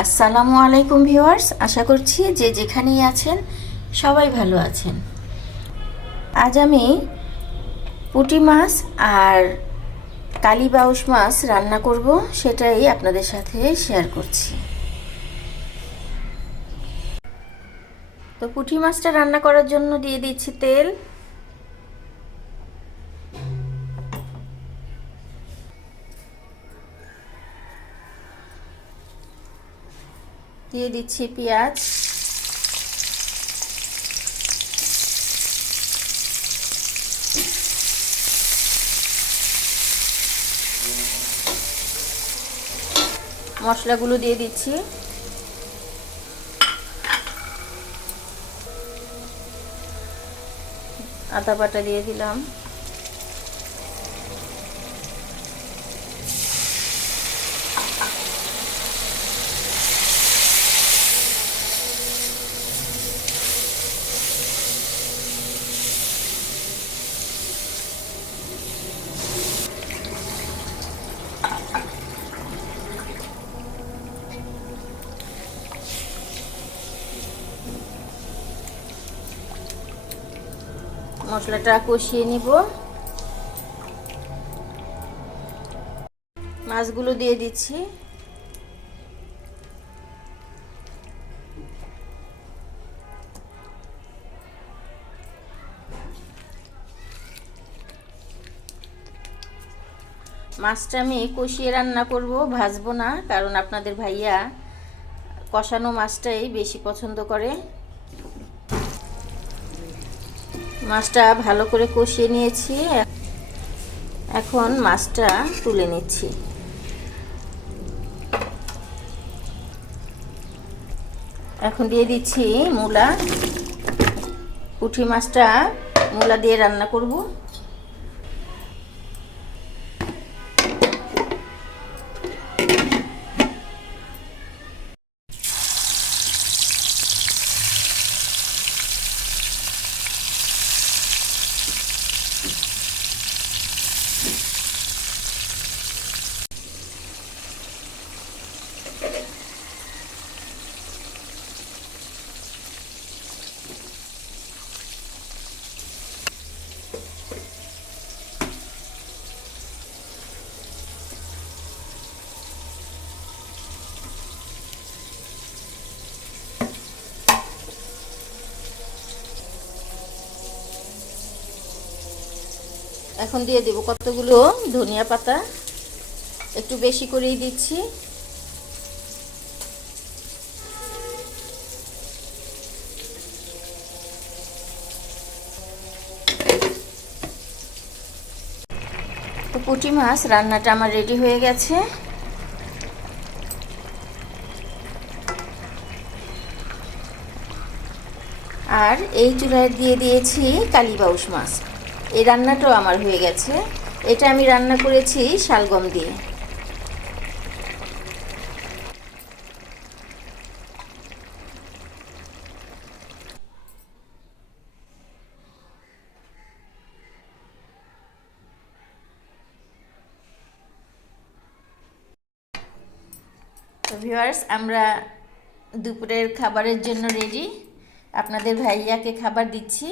আসসালামু আলাইকুম ভিউয়ার্স, আশা করছি যে যেখানেই আছেন সবাই ভালো আছেন। আজ আমি পুঁটি মাছ আর কালী বাউস মাছ রান্না করব, সেটাই আপনাদের সাথে শেয়ার করছি। তো পুঁটি মাছটা রান্না করার জন্য দিয়ে দিচ্ছি তেল। দিয়ে দিচ্ছি পেঁয়াজ। মশলাগুলো দিয়ে দিচ্ছি। আদা বাটা দিয়ে দিলাম। মশলাটা কষিয়ে নিব। মাছগুলো দিয়ে দিচ্ছি। মাছটা আমি কষিয়ে রান্না করব, ভাজবো না, কারণ আপনাদের ভাইয়া কষানো মাছটাই বেশি পছন্দ করে। মাছটা ভালো করে কষিয়ে নিয়েছি। এখন মাছটা তুলে নিচ্ছি। এখন দিয়ে দিচ্ছি মূলা। পুঁটি মাছটা মূলা দিয়ে রান্না করব। এখন দিয়ে দেব কতগুলো ধনিয়া পাতা। একটু বেশি করেই দিচ্ছি। তো পুঁটি মাছ, রান্নাটা আমার রেডি হয়ে গেছে। আর এই চুলায় দিয়ে দিয়েছি কালীবাউস মাছ। এই রান্নাটাও আমার হয়ে গেছে। এটা আমি রান্না করেছি শালগম দিয়ে। ভিউয়ার্স আমরা দুপুরের খাবারের জন্য রেডি আপনাদের ভাইয়াকে খাবার দিচ্ছি।